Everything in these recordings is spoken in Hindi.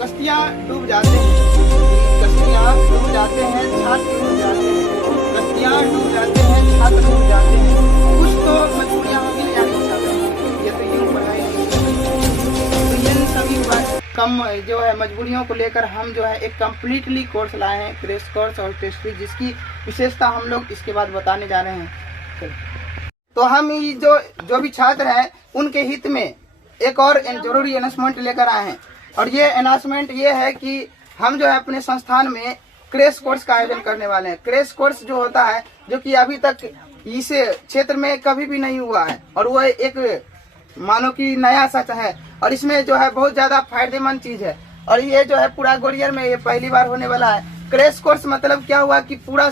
कश्तियाँ डूब जाते हैं, कश्तियाँ डूब जाते हैं, छात्र डूब जाते हैं, कश्तियाँ डूब जाते हैं, छात्र डूब जाते हैं, कुछ तो मजबूरियाँ होगी ले जाने की छात्र, ये तो यूँ पढ़ाई नहीं। तो इन सभी कम जो है मजबूरियों को लेकर हम जो है एक कम्प्लीटली कोर्स लाए हैं, क्रैश कोर्स और टेस्ट सीरीज, जिसकी विशेषता हम लोग इसके बाद बताने जा रहे हैं। तो हम ये जो भी छात्र हैं उनके हित में एक और जरूरी अनाउंसमेंट लेकर आए हैं, और ये अनाउंसमेंट ये है कि हम जो है अपने संस्थान में क्रैश कोर्स का आयोजन करने वाले हैं। क्रैश कोर्स जो होता है, जो कि अभी तक इस क्षेत्र में कभी भी नहीं हुआ है, और वो एक मानो कि नया सच है, और इसमें जो है बहुत ज्यादा फायदेमंद चीज है, और ये जो है पूरा ग्वालियर में ये पहली बार होने वाला है। क्रैश कोर्स मतलब क्या हुआ कि पूरा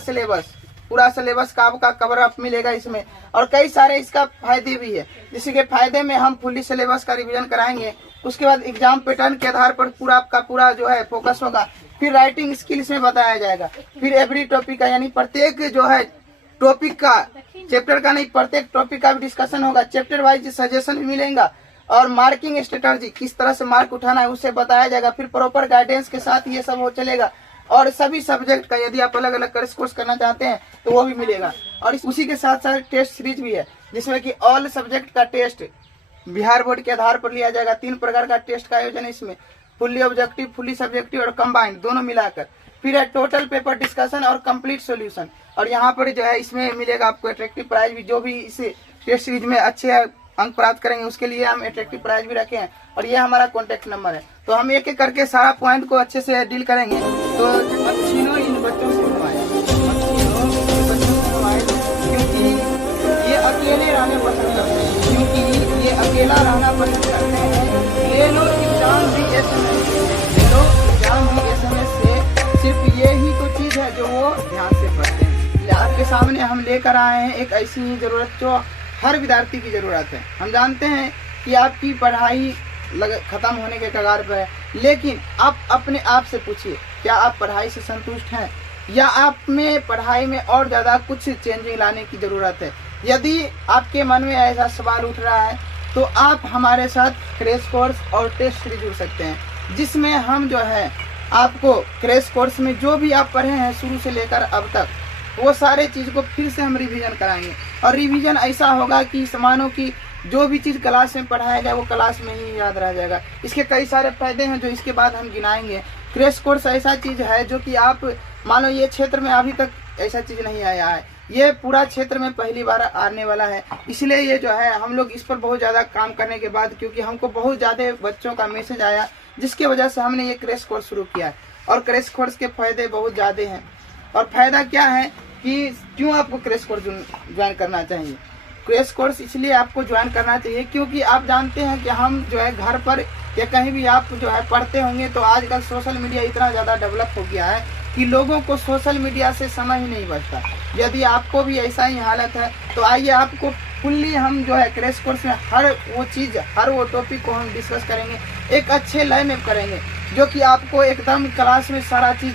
सिलेबस का आपका कवर अप मिलेगा इसमें, और कई सारे इसका फायदे भी है। जिसके के फायदे में हम फुल्ली सिलेबस का रिवीजन कराएंगे, उसके बाद एग्जाम पैटर्न के आधार पर पूरा आपका पूरा जो है फोकस होगा, फिर राइटिंग स्किल्स में बताया जाएगा, फिर एवरी टॉपिक का यानी प्रत्येक जो है टॉपिक का, चैप्टर का नहीं, प्रत्येक टॉपिक का भी डिस्कशन होगा, चैप्टर वाइज सजेशन भी मिलेगा, और मार्किंग स्ट्रेटजी किस तरह से मार्क उठाना है उससे बताया जाएगा, फिर प्रॉपर गाइडेंस के साथ ये सब हो चलेगा, और सभी सब्जेक्ट का यदि आप अलग अलग क्रैश कोर्स करना चाहते हैं तो वो भी मिलेगा। और उसी के साथ साथ टेस्ट सीरीज भी है, जिसमें कि ऑल सब्जेक्ट का टेस्ट बिहार बोर्ड के आधार पर लिया जाएगा। 3 प्रकार का टेस्ट का आयोजन है इसमें, फुल्ली ऑब्जेक्टिव, फुल्ली सब्जेक्टिव और कंबाइंड दोनों मिलाकर। फिर है टोटल पेपर डिस्कशन और कंप्लीट सॉल्यूशन, और यहाँ पर जो है इसमें मिलेगा आपको अट्रैक्टिव प्राइज भी। जो भी इस टेस्ट सीरीज में अच्छे अंक प्राप्त करेंगे उसके लिए हम अट्रैक्टिव प्राइज भी रखे हैं, और ये हमारा कॉन्टेक्ट नंबर है। तो हम एक एक करके सारा पॉइंट को अच्छे से डील करेंगे। तो अच्छी इन बच्चों से क्योंकि ये अकेले रहने पसंद करते हैं, क्योंकि ये अकेला रहना पसंद करते हैं। ले लो एग्जाम भी SMS, ले लो एग्जाम भी SMS से, सिर्फ ये ही तो चीज है जो वो ध्यान से पढ़ते हैं। आपके सामने हम लेकर आए हैं एक ऐसी ही जरूरत जो हर विद्यार्थी की जरूरत है। हम जानते हैं कि आपकी पढ़ाई खत्म होने के कगार पर है, लेकिन आप अपने आप से पूछिए, क्या आप पढ़ाई से संतुष्ट हैं, या आप में पढ़ाई में और ज्यादा कुछ चेंजिंग लाने की जरूरत है। यदि आपके मन में ऐसा सवाल उठ रहा है तो आप हमारे साथ क्रैश कोर्स और टेस्ट सीरीज जुड़ सकते हैं, जिसमें हम जो है आपको क्रैश कोर्स में जो भी आप पढ़े हैं शुरू से लेकर अब तक, वो सारे चीज को फिर से हम रिवीजन कराएंगे। और रिवीजन ऐसा होगा कि मानो कि जो भी चीज क्लास में पढ़ाया जाए वो क्लास में ही याद रह जाएगा। इसके कई सारे फायदे हैं जो इसके बाद हम गिनाएंगे। क्रैश कोर्स ऐसा चीज है जो कि आप मानो ये क्षेत्र में अभी तक ऐसा चीज नहीं आया है, ये पूरा क्षेत्र में पहली बार आने वाला है। इसलिए ये जो है हम लोग इस पर बहुत ज्यादा काम करने के बाद, क्योंकि हमको बहुत ज्यादा बच्चों का मैसेज आया, जिसकी वजह से हमने ये क्रैश कोर्स शुरू किया है। और क्रैश कोर्स के फायदे बहुत ज्यादा हैं। और फायदा क्या है कि क्यों आपको क्रैश कोर्स ज्वाइन करना चाहिए। क्रैश कोर्स इसलिए आपको ज्वाइन करना चाहिए क्योंकि आप जानते हैं कि हम जो है घर पर या कहीं भी आप जो है पढ़ते होंगे, तो आजकल सोशल मीडिया इतना ज़्यादा डेवलप हो गया है कि लोगों को सोशल मीडिया से समय ही नहीं बचता। यदि आपको भी ऐसा ही हालत है तो आइए आपको फुल्ली हम जो है क्रैश कोर्स में हर वो चीज़, हर वो टॉपिक को हम डिस्कस करेंगे, एक अच्छे लय में करेंगे, जो कि आपको एकदम क्लास में सारा चीज़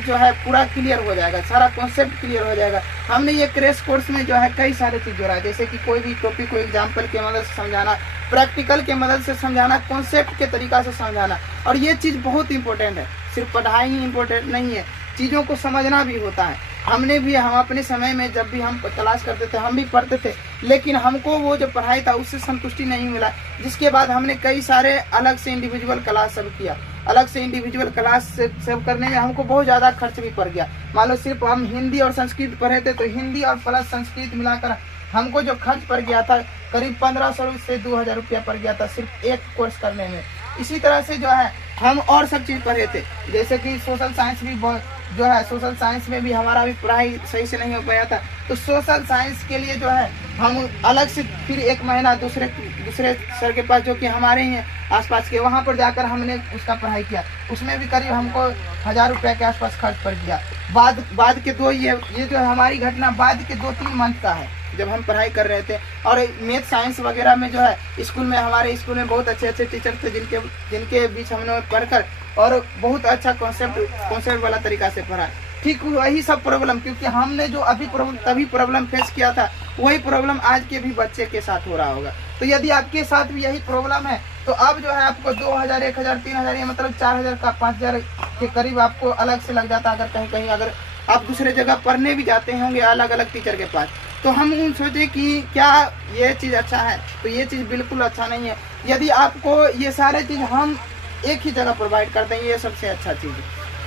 जो है पूरा क्लियर हो जाएगा, सारा कॉन्सेप्ट क्लियर हो जाएगा। हमने ये क्रैश कोर्स में जो है कई सारे चीज़ जोड़ा है, जैसे कि कोई भी टॉपिक को एग्जाम्पल के मदद से समझाना, प्रैक्टिकल के मदद से समझाना, कॉन्सेप्ट के तरीका से समझाना। और ये चीज़ बहुत इंपॉर्टेंट है, सिर्फ पढ़ाई ही इंपॉर्टेंट नहीं है, चीज़ों को समझना भी होता है। हम अपने समय में जब भी हम क्लास करते थे, हम भी पढ़ते थे, लेकिन हमको वो जो पढ़ाई था उससे संतुष्टि नहीं मिला, जिसके बाद हमने कई सारे अलग से इंडिविजुअल क्लास सब किया। अलग से इंडिविजुअल क्लास सब करने में हमको बहुत ज़्यादा खर्च भी पड़ गया। मान लो सिर्फ हम हिंदी और संस्कृत पढ़े थे, तो हिंदी और प्लस संस्कृत मिलाकर हमको जो खर्च पड़ गया था करीब 1500 से 2000 रुपया पड़ गया था सिर्फ एक कोर्स करने में। इसी तरह से जो है हम और सब चीज़ पढ़े थे, जैसे कि सोशल साइंस भी जो है, सोशल साइंस में भी हमारा भी पढ़ाई सही से नहीं हो पाया था, तो सोशल साइंस के लिए जो है हम अलग से फिर 1 महीना दूसरे सर के पास, जो कि हमारे ही आसपास के, वहाँ पर जाकर हमने उसका पढ़ाई किया। उसमें भी करीब हमको 1000 रुपये के आसपास खर्च पड़ गया। बाद के ये जो है हमारी घटना बाद के 2-3 मंथ का है, जब हम पढ़ाई कर रहे थे। और मैथ साइंस वगैरह में जो है स्कूल में, हमारे स्कूल में बहुत अच्छे टीचर थे जिनके बीच हमने पढ़कर और बहुत अच्छा कॉन्सेप्ट वाला तरीका से पढ़ा। ठीक वही सब प्रॉब्लम, क्योंकि हमने जो तभी प्रॉब्लम फेस किया था, वही प्रॉब्लम आज के भी बच्चे के साथ हो रहा होगा। तो यदि आपके साथ भी यही प्रॉब्लम है तो अब जो है आपको 2000, 1000, 3000 या मतलब 4000 का 5000 के करीब आपको अलग से लग जाता है। अगर कहीं कहीं अगर आप दूसरे जगह पढ़ने भी जाते होंगे अलग अलग टीचर के पास, तो हम उन सोचे कि क्या ये चीज़ अच्छा है, तो ये चीज़ बिल्कुल अच्छा नहीं है। यदि आपको ये सारे चीज़ हम एक ही जगह प्रोवाइड कर देंगे, ये सबसे अच्छा चीज़ है,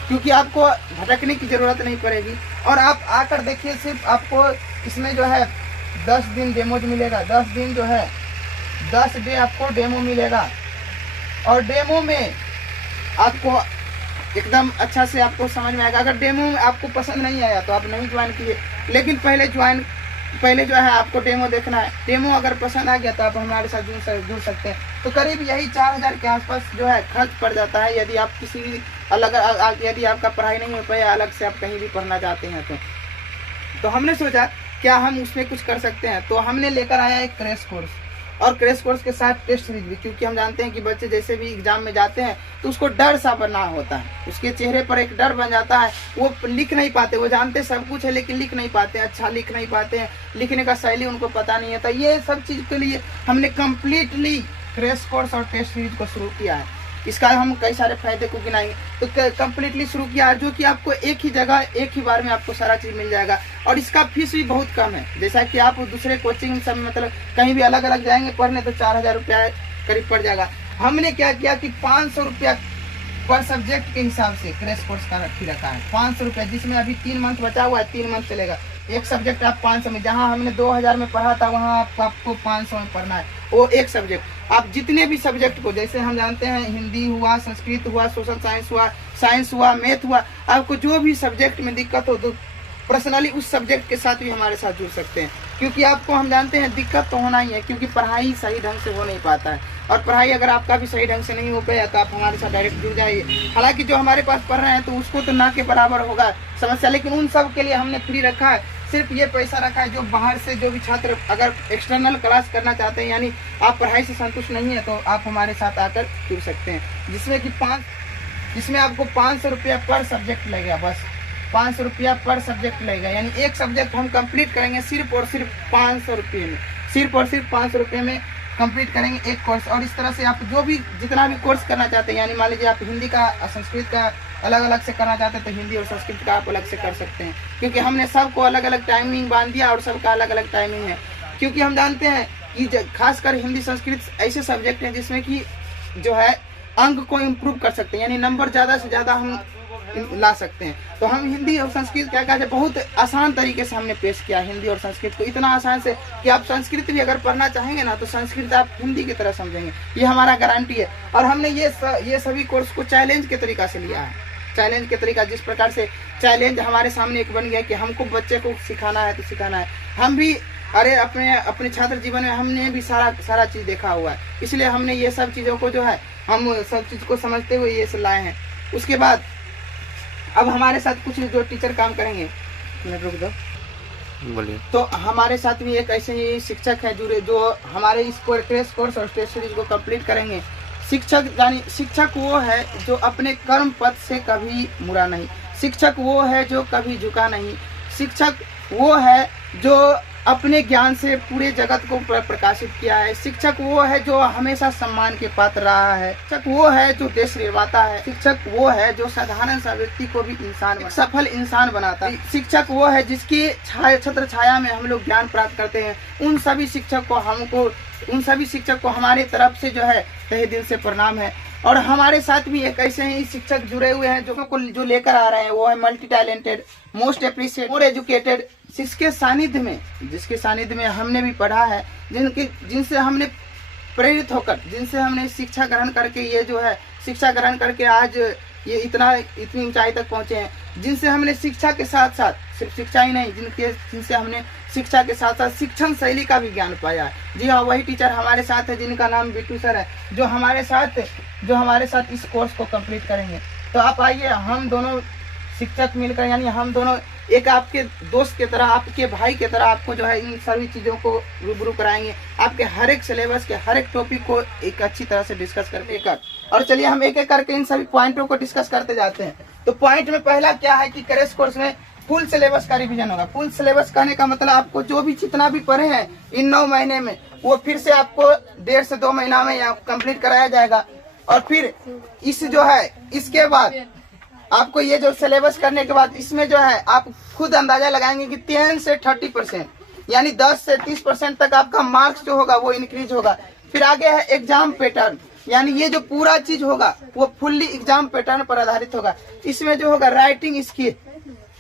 क्योंकि आपको भटकने की ज़रूरत नहीं पड़ेगी। और आप आकर देखिए, सिर्फ आपको इसमें जो है 10 दिन डेमो मिलेगा, 10 दिन जो है 10 डे आपको डेमो मिलेगा। और डेमो में आपको एकदम अच्छा से आपको समझ में आएगा। अगर डेमो में आपको पसंद नहीं आया तो आप नहीं ज्वाइन कीजिए, लेकिन पहले जो है आपको डेमो देखना है। डेमो अगर पसंद आ गया तो आप हमारे साथ जुड़ सकते हैं। तो करीब यही 4000 के आसपास जो है खर्च पड़ जाता है, यदि आप किसी यदि आपका पढ़ाई नहीं हो पाया, अलग से आप कहीं भी पढ़ना चाहते हैं तो हमने सोचा क्या हम उसमें कुछ कर सकते हैं। तो हमने लेकर आया एक क्रैश कोर्स, और क्रैश कोर्स के साथ टेस्ट सीरीज भी, क्योंकि हम जानते हैं कि बच्चे जैसे भी एग्जाम में जाते हैं तो उसको डर सा बना होता है, उसके चेहरे पर एक डर बन जाता है, वो लिख नहीं पाते। वो जानते सब कुछ है लेकिन लिख नहीं पाते, अच्छा लिख नहीं पाते हैं, लिखने का शैली उनको पता नहीं है। तो ये सब चीज़ के लिए हमने कम्प्लीटली क्रैश कोर्स और टेस्ट सीरीज को शुरू किया है। इसका हम कई सारे फायदे को गिनाएंगे। तो कम्प्लीटली शुरू किया, जो कि आपको एक ही जगह एक ही बार में आपको सारा चीज़ मिल जाएगा। और इसका फीस भी बहुत कम है, जैसा कि आप दूसरे कोचिंग सब मतलब कहीं भी अलग अलग जाएंगे पढ़ने तो 4000 रुपया करीब पड़ जाएगा। हमने क्या किया कि 500 रुपया पर सब्जेक्ट के हिसाब से क्रैश कोर्स का रखा है, 500 रुपया, जिसमें अभी 3 मंथ बचा हुआ है, 3 मंथ चलेगा। एक सब्जेक्ट आप 500 में, जहाँ हमने 2000 में पढ़ा था वहाँ आपको 500 में पढ़ना है, वो एक सब्जेक्ट। आप जितने भी सब्जेक्ट को, जैसे हम जानते हैं हिंदी हुआ, संस्कृत हुआ, सोशल साइंस हुआ, मैथ हुआ, आपको जो भी सब्जेक्ट में दिक्कत हो तो पर्सनली उस सब्जेक्ट के साथ भी हमारे साथ जुड़ सकते हैं। क्योंकि आपको हम जानते हैं दिक्कत तो होना ही है, क्योंकि पढ़ाई सही ढंग से हो नहीं पाता है, और पढ़ाई अगर आपका भी सही ढंग से नहीं हो पाया तो आप हमारे साथ डायरेक्ट जुड़ जाइए। हालांकि जो हमारे पास पढ़ रहे हैं तो उसको तो ना के बराबर होगा समस्या, लेकिन उन सब के लिए हमने फ्री रखा है। सिर्फ ये पैसा रखा है जो बाहर से जो भी छात्र अगर एक्सटर्नल क्लास करना चाहते हैं, यानी आप पढ़ाई से संतुष्ट नहीं है, तो आप हमारे साथ आकर जुड़ सकते हैं। जिसमें आपको 500 रुपया पर सब्जेक्ट लगेगा, बस 500 रुपया पर सब्जेक्ट लगेगा, यानी एक सब्जेक्ट हम कंप्लीट करेंगे सिर्फ और सिर्फ 500 रुपये में, सिर्फ और सिर्फ 500 रुपये में कंप्लीट करेंगे एक कोर्स। और इस तरह से आप जो भी जितना भी कोर्स करना चाहते हैं, यानी मान लीजिए आप हिंदी का संस्कृत का अलग अलग से करना चाहते हैं तो हिंदी और संस्कृत का आप अलग से कर सकते हैं, क्योंकि हमने सबको अलग अलग टाइमिंग बांध दिया और सबका अलग अलग टाइमिंग है। क्योंकि हम जानते हैं कि खासकर हिंदी संस्कृत ऐसे सब्जेक्ट हैं जिसमें कि जो है अंक को इम्प्रूव कर सकते हैं, यानी नंबर ज़्यादा से ज़्यादा हम ला सकते हैं। तो हम हिंदी और संस्कृत क्या कहते हैं, बहुत आसान तरीके से हमने पेश किया हिंदी और संस्कृत को, इतना आसान से कि आप संस्कृत भी अगर पढ़ना चाहेंगे ना तो संस्कृत आप हिंदी की तरह समझेंगे, ये हमारा गारंटी है। और हमने ये सभी कोर्स को चैलेंज के तरीका से लिया है, चैलेंज के तरीका, जिस प्रकार से चैलेंज हमारे सामने एक बन गया कि हमको बच्चे को सिखाना है तो सिखाना है। हम भी अपने छात्र जीवन में हमने भी सारा चीज़ देखा हुआ है, इसलिए हमने ये सब चीज़ों को जो है हम सब चीज़ को समझते हुए ये सब लाए हैं। उसके बाद अब हमारे साथ कुछ जो टीचर काम करेंगे, मिनट रुक दो, बोलिए। तो हमारे साथ भी एक ऐसे ही शिक्षक है जो हमारे इस क्रैश कोर्स और टेस्ट सीरीज को कंप्लीट करेंगे। शिक्षक वो है जो अपने कर्म पथ से कभी मुड़ा नहीं, शिक्षक वो है जो कभी झुका नहीं, शिक्षक वो है जो अपने ज्ञान से पूरे जगत को प्रकाशित किया है, शिक्षक वो है जो हमेशा सम्मान के पात्र रहा है, शिक्षक वो है जो देश निर्माता है, शिक्षक वो है जो साधारण सा व्यक्ति को भी सफल इंसान बनाता है, शिक्षक वो है जिसकी छत्र छाया में हम लोग ज्ञान प्राप्त करते हैं। उन सभी शिक्षक को हमारे तरफ से जो है तहे दिल से प्रणाम है। और हमारे साथ भी एक ऐसे ही शिक्षक जुड़े हुए हैं जो लेकर आ रहे हैं, वो है multi talented, most appreciated, more educated, जिसके सानिध्य में हमने भी पढ़ा है, जिनसे हमने प्रेरित होकर, जिनसे हमने शिक्षा ग्रहण करके ये जो है शिक्षा ग्रहण करके आज ये इतनी ऊंचाई तक पहुंचे हैं, जिनसे हमने शिक्षा के साथ साथ सिर्फ शिक्षा ही नहीं, जिनसे हमने शिक्षा के साथ साथ शिक्षण शैली का भी ज्ञान पाया है। जी हाँ, वही टीचर हमारे साथ है जिनका नाम बिट्टू सर है, जो हमारे साथ इस कोर्स को कंप्लीट करेंगे। तो आप आइए, हम दोनों शिक्षक मिलकर, यानी हम दोनों एक आपके दोस्त की तरह, आपके भाई की तरह आपको जो है इन सभी चीज़ों को रूबरू कराएंगे, आपके हर एक सिलेबस के हर एक टॉपिक को एक अच्छी तरह से डिस्कस करके और चलिए हम एक एक करके इन सभी पॉइंटों को डिस्कस करते जाते हैं। तो पॉइंट में पहला क्या है कि क्रैश कोर्स में फुल सिलेबस का रिवीजन होगा। फुल सिलेबस कहने का मतलब आपको जो भी जितना भी पढ़े हैं इन 9 महीने में वो फिर से आपको 1.5 से 2 महीना में यहाँ कंप्लीट कराया जाएगा। और फिर इस जो है इसके बाद आपको ये जो सिलेबस करने के बाद इसमें जो है आप खुद अंदाजा लगाएंगे कि 10 से 30% यानी 10 से 30% तक आपका मार्क्स जो होगा वो इंक्रीज होगा। फिर आगे है एग्जाम पैटर्न, यानी ये जो पूरा चीज होगा वो फुल्ली एग्जाम पैटर्न पर आधारित होगा। इसमें जो होगा राइटिंग स्किल,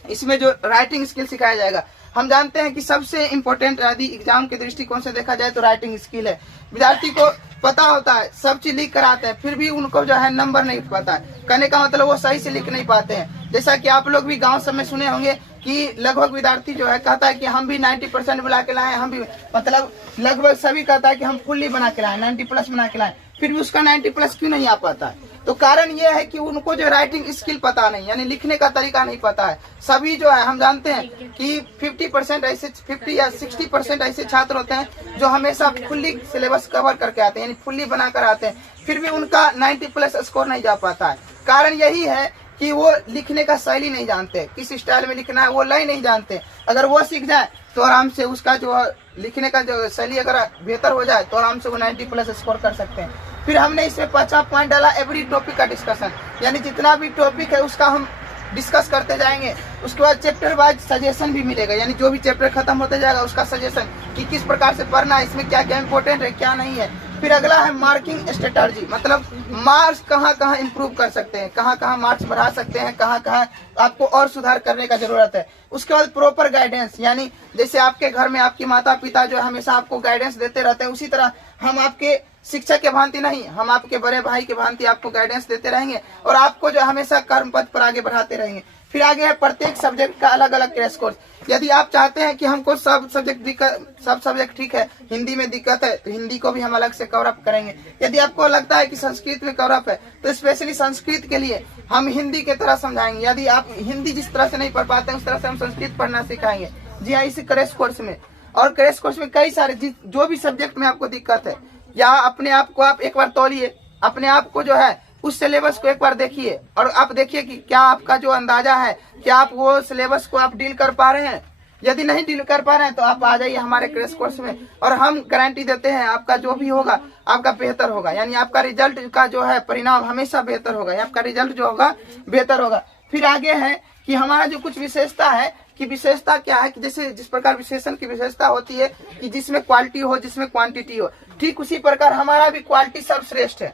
इसमें जो राइटिंग स्किल सिखाया जाएगा। हम जानते हैं कि सबसे इम्पोर्टेंट यदि एग्जाम के दृष्टिकोण से देखा जाए तो राइटिंग स्किल है। विद्यार्थी को पता होता है, सब चीज लिख कर आते हैं, फिर भी उनको जो है नंबर नहीं पता है। कहने का मतलब वो सही से लिख नहीं पाते हैं। जैसा कि आप लोग भी गांव सब में सुने होंगे कि लगभग विद्यार्थी जो है कहता है कि हम भी 90% बना के लाए, हम भी मतलब लगभग सभी कहता है कि हम फुल्ली बना के लाए, 90+ बना के लाए, फिर भी उसका 90+ क्यों नहीं आ पाता है? तो कारण ये है कि उनको जो राइटिंग स्किल पता नहीं, यानी लिखने का तरीका नहीं पता है। सभी जो है हम जानते हैं कि 50% ऐसे 50 या 60% ऐसे छात्र होते हैं जो हमेशा फुल्ली सिलेबस कवर करके आते हैं, यानी फुल्ली बनाकर आते हैं, फिर भी उनका 90+ स्कोर नहीं जा पाता है। कारण यही है कि वो लिखने का शैली नहीं जानते, किस स्टाइल में लिखना है वो लाइन नहीं जानते। अगर वो सीख जाए तो आराम से उसका जो लिखने का जो शैली अगर बेहतर हो जाए तो आराम से वो 90+ स्कोर कर सकते हैं। फिर हमने इसमें 50 पॉइंट डाला एवरी टॉपिक का डिस्कशन, यानी जितना भी टॉपिक है उसका हम डिस्कस करते जाएंगे। उसके बाद चैप्टर वाइज सजेशन भी मिलेगा, यानी जो भी चैप्टर खत्म होते जाएगा उसका सजेशन कि किस प्रकार से पढ़ना है, इसमें क्या क्या इंपॉर्टेंट है क्या नहीं है। फिर अगला है मार्किंग स्ट्रेटर्जी, मतलब मार्क्स कहाँ कहाँ इम्प्रूव कर सकते हैं, कहाँ कहाँ मार्क्स बढ़ा सकते हैं, कहाँ कहाँ आपको और सुधार करने का जरूरत है। उसके बाद प्रॉपर गाइडेंस, यानी जैसे आपके घर में आपके माता पिता जो हमेशा आपको गाइडेंस देते रहते हैं, उसी तरह हम आपके शिक्षक के भांति नहीं, हम आपके बड़े भाई के भांति आपको गाइडेंस देते रहेंगे और आपको जो हमेशा कर्म पथ पर आगे बढ़ाते रहेंगे। फिर आगे है प्रत्येक सब्जेक्ट का अलग अलग क्रैश कोर्स। यदि आप चाहते हैं कि हमको सब सब्जेक्ट ठीक है, हिंदी में दिक्कत है तो हिंदी को भी हम अलग से कवर अप करेंगे। यदि आपको लगता है कि संस्कृत में कवर अप है तो स्पेशली संस्कृत के लिए हम हिंदी की तरह समझाएंगे। यदि आप हिंदी जिस तरह से नहीं पढ़ पाते हैं उस तरह से हम संस्कृत पढ़ना सिखाएंगे। जी हाँ, इसी क्रैश कोर्स में। और क्रैश कोर्स में कई सारे जो भी सब्जेक्ट में आपको दिक्कत है या अपने आप को आप एक बार तौलिए, अपने आप को जो है उस सिलेबस को एक बार देखिए और आप देखिए कि क्या आपका जो अंदाजा है, क्या आप वो सिलेबस को आप डील कर पा रहे हैं। यदि नहीं डील कर पा रहे हैं तो आप आ जाइए हमारे क्रैश कोर्स में और हम गारंटी देते हैं आपका जो भी होगा आपका बेहतर होगा, यानी आपका रिजल्ट का जो है परिणाम हमेशा बेहतर होगा, आपका रिजल्ट जो होगा बेहतर होगा। फिर आगे है कि हमारा जो कुछ विशेषता है कि विशेषता क्या है कि जैसे जिस प्रकार विशेषण की विशेषता होती है कि जिसमें क्वालिटी हो जिसमें क्वांटिटी हो, ठीक उसी प्रकार हमारा भी क्वालिटी सर्वश्रेष्ठ है।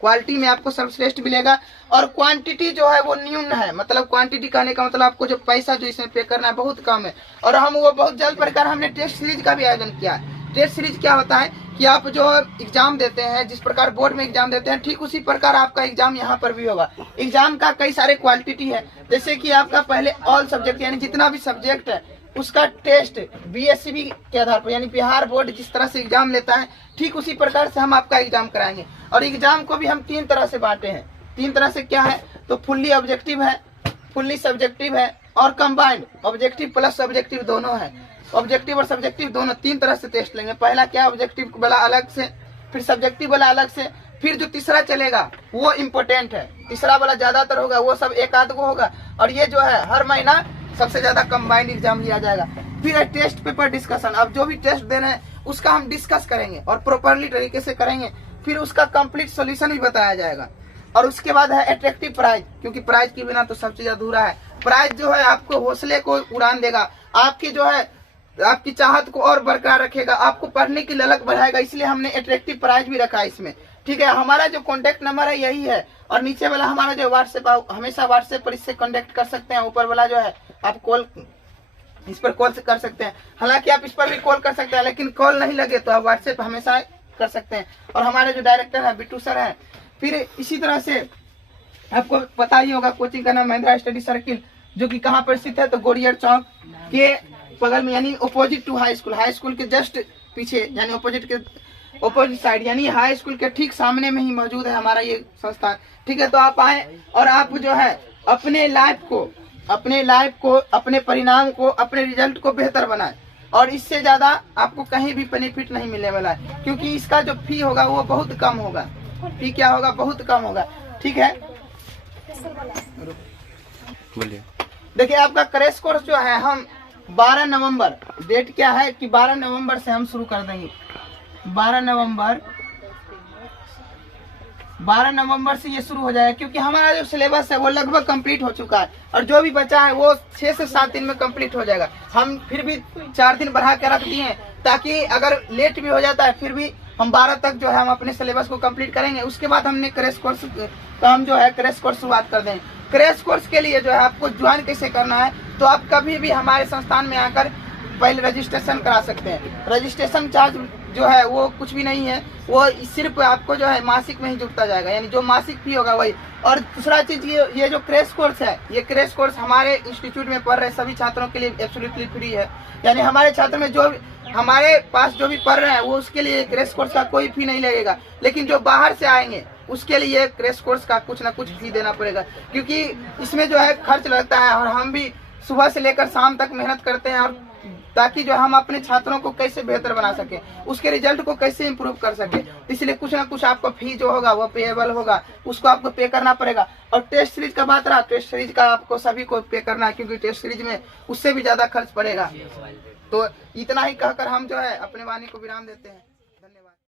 क्वालिटी में आपको सर्वश्रेष्ठ मिलेगा और क्वांटिटी जो है वो न्यून है, मतलब क्वांटिटी कहने का मतलब आपको जो पैसा जो इसमें पे करना है बहुत कम है। और हम वो बहुत जल्द प्रकार हमने टेस्ट सीरीज का भी आयोजन किया है। टेस्ट सीरीज क्या होता है कि आप जो एग्जाम देते हैं, जिस प्रकार बोर्ड में एग्जाम देते हैं ठीक उसी प्रकार आपका एग्जाम यहाँ पर भी होगा। एग्जाम का कई सारे क्वालिटी है, जैसे कि आपका पहले ऑल सब्जेक्ट यानी जितना भी सब्जेक्ट है उसका टेस्ट BSCB के आधार पर, यानी बिहार बोर्ड जिस तरह से एग्जाम लेता है ठीक उसी प्रकार से हम आपका एग्जाम कराएंगे। और एग्जाम को भी हम 3 तरह से बांटे हैं। 3 तरह से क्या है तो फुल्ली ऑब्जेक्टिव है, फुल्ली सब्जेक्टिव है और कंबाइंड ऑब्जेक्टिव प्लस सब्जेक्टिव दोनों है। ऑब्जेक्टिव और सब्जेक्टिव दोनों 3 तरह से टेस्ट लेंगे। पहला क्या ऑब्जेक्टिव वाला अलग से, फिर सब्जेक्टिव वाला अलग से, फिर जो तीसरा चलेगा वो इम्पोर्टेंट है। तीसरा वाला ज्यादातर होगा, वो सब एक आध को होगा। और ये जो है हर महीना सबसे ज्यादा कंबाइंड एग्जाम लिया जाएगा। फिर है टेस्ट पेपर डिस्कशन, अब जो भी टेस्ट देना है उसका हम डिस्कस करेंगे और प्रॉपरली तरीके से करेंगे। फिर उसका कंप्लीट सॉल्यूशन भी बताया जाएगा। और उसके बाद है अट्रैक्टिव प्राइज, क्योंकि प्राइज के बिना तो सब चीज अधूरा है। प्राइज जो है आपको हौसले को उड़ान देगा, आपकी जो है आपकी चाहत को और बरकरार रखेगा, आपको पढ़ने की ललक बढ़ाएगा, इसलिए हमने अट्रैक्टिव प्राइज भी रखा है इसमें। ठीक है, हमारा जो कॉन्टेक्ट नंबर है यही है और नीचे वाला हमारा जो व्हाट्सएप, हमेशा व्हाट्सएप पर इससे कॉन्टेक्ट कर सकते हैं। ऊपर वाला जो है आप कॉल, इस पर कॉल कर सकते हैं। हालांकि आप इस पर भी कॉल कर सकते हैं, लेकिन कॉल नहीं लगे तो आप व्हाट्सएप हमेशा कर सकते हैं। और हमारे जो डायरेक्टर है बिट्टू सर है। फिर इसी तरह से आपको पता ही होगा कोचिंग का नाम महिंद्रा स्टडी सर्किल, जो कि कहाँ पर स्थित है तो गोरियर चौक के बगल में, यानी opposite to high school, high school के जस्ट पीछे, यानी अपोजिट साइड, यानी हाई स्कूल के ठीक सामने में ही मौजूद है हमारा ये संस्थान। ठीक है, तो आप आए और आप जो है अपने लाइफ को, अपने परिणाम को, अपने रिजल्ट को बेहतर बनाए। और इससे ज्यादा आपको कहीं भी बेनिफिट नहीं मिलने वाला है, क्योंकि इसका जो फी होगा वो बहुत कम होगा। फी क्या होगा, बहुत कम होगा। ठीक है, बोलिए। देखिए आपका क्रैश कोर्स जो है हम 12 नवंबर, डेट क्या है कि 12 नवंबर से हम शुरू कर देंगे। 12 नवंबर से ये शुरू हो जाएगा, क्योंकि हमारा जो सिलेबस है वो लगभग कंप्लीट हो चुका है और जो भी बचा है वो 6 से 7 दिन में कंप्लीट हो जाएगा। हम फिर भी 4 दिन बढ़ा के रख दिए हैं ताकि अगर लेट भी हो जाता है फिर भी हम 12 तक जो है हम अपने सिलेबस को कंप्लीट करेंगे। उसके बाद हमने क्रैश कोर्स का हम जो है क्रैश कोर्स शुरुआत कर देंगे। क्रैश कोर्स के लिए जो है आपको ज्वाइन कैसे करना है, तो आप कभी भी हमारे संस्थान में आकर पहले रजिस्ट्रेशन करा सकते हैं। रजिस्ट्रेशन चार्ज जो है वो कुछ भी नहीं है, वो सिर्फ आपको जो है मासिक में ही जुड़ता जाएगा, यानी जो मासिक फी होगा वही। और दूसरा चीज ये जो क्रैश कोर्स है, ये क्रैश कोर्स हमारे इंस्टीट्यूट में पढ़ रहे सभी छात्रों के लिए एब्सोल्युटली फ्री है। यानी हमारे छात्र में जो हमारे पास जो भी पढ़ रहे हैं वो उसके लिए क्रैश कोर्स का कोई फी नहीं लगेगा, लेकिन जो बाहर से आएंगे उसके लिए क्रैश कोर्स का कुछ ना कुछ फी देना पड़ेगा, क्योंकि इसमें जो है खर्च लगता है और हम भी सुबह से लेकर शाम तक मेहनत करते हैं, और ताकि जो हम अपने छात्रों को कैसे बेहतर बना सके, उसके रिजल्ट को कैसे इम्प्रूव कर सके, इसलिए कुछ ना कुछ आपको फी जो होगा वो पेएबल होगा, उसको आपको पे करना पड़ेगा। और टेस्ट सीरीज का बात रहा, टेस्ट सीरीज का आपको सभी को पे करना है, क्योंकि टेस्ट सीरीज में उससे भी ज्यादा खर्च पड़ेगा। तो इतना ही कहकर हम जो है अपने वाणी को विराम देते हैं।